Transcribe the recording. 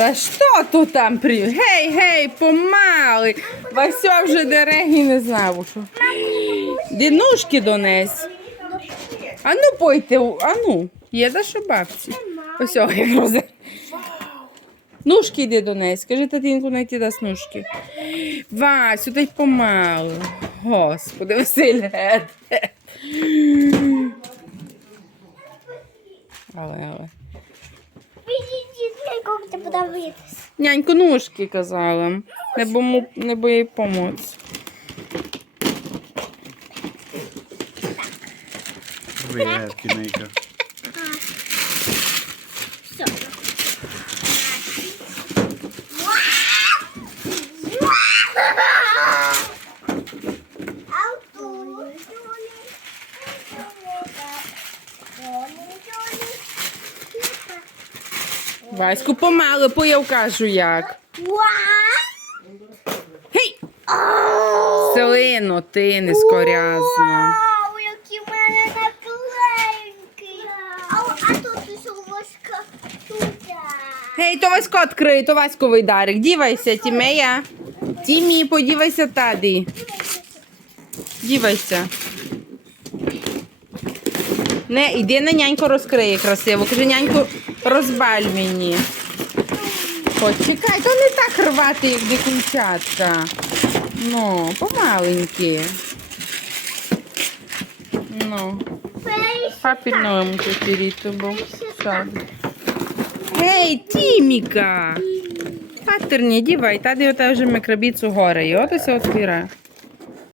Та що тут там при? Гей, гей, помали. Вася вже дереги не знав. Що. Ді ножки донесь. А ну пойте, у- а ну, є да що бабці. Ось як розе. Ножки йди донесь. Скажи татінку знайти дасть ножки. Васю, дай помалу. Господи, Василе. Але, але. Ти подивитись. Няньку ножки казала. Не бо, му- не бо їй помоць. Привет, Нейка. Ваську помалу, бо я вкажу як. Гей! Селино, ти не скорязно. Вау, які в мене наклейки. А, а тут воска тут. Гей, то Васько відкрий, то Васьковий дарик. Дівайся, Тімея. Тімі, подівайся таді. Дівайся. Не, іди на няньку розкриє красиво. Кажи, няньку, розбаль мені. Почекай, то не так рвати, як дикунчатка. Ну, помаленькі. Ну, папіновому кефіріту був. Сад. Гей, Тіміка! Патерні, дівай, тади ота вже микробіцу горе, і от ось отвіра.